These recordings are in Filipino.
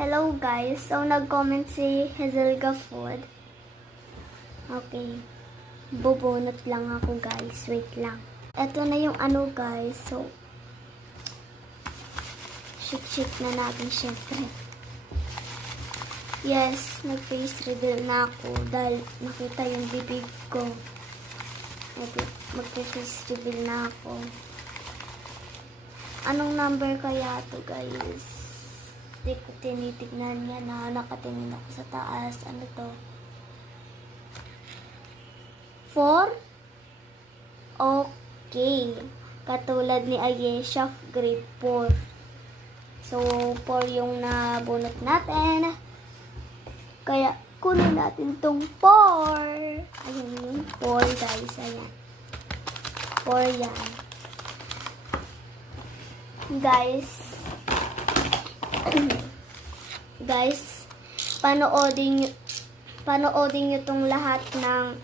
Hello guys. So nag-comment si Hazelga Food. Okay. Bubunot lang ako guys. Wait lang. Ito na yung ano guys. So shake na natin syempre. Yes, nag-face reveal na ako dahil nakita yung bibig ko. Mag-face reveal na ako. Anong number kaya to guys? Hindi ko tinitignan niya na nakatingin ako sa taas. Ano to? 4? Okay. Katulad ni Ayesha, grade 4. So, 4 yung nabunot natin. Kaya, kunin natin tong 4. Ayun yung 4 guys. Ayan. 4 yan. Guys, panoodin nyo tong lahat ng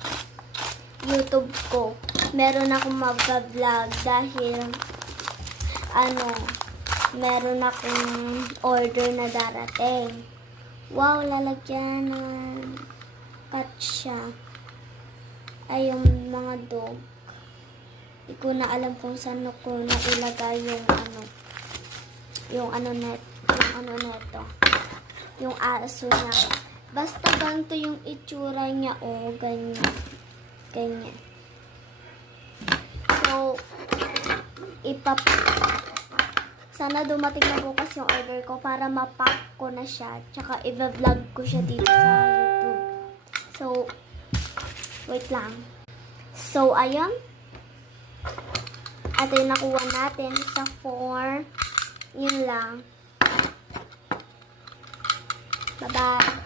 YouTube ko. Meron akong mag-vlog dahil meron akong order na darating. Wow, lalagyan ng patsa. Ay, yung mga dog. Hindi ko na alam kung saan ko na ilagay yung ano neto. Yung aso niya. Basta ganito yung itsura niya. O, ganyan. Ganyan. So, sana dumating na bukas yung order ko para mapack ko na siya. Tsaka i-vlog ko siya dito sa YouTube. So, wait lang. So, ayan. At yung nakuha natin sa 4. Yun lang. Bye-bye.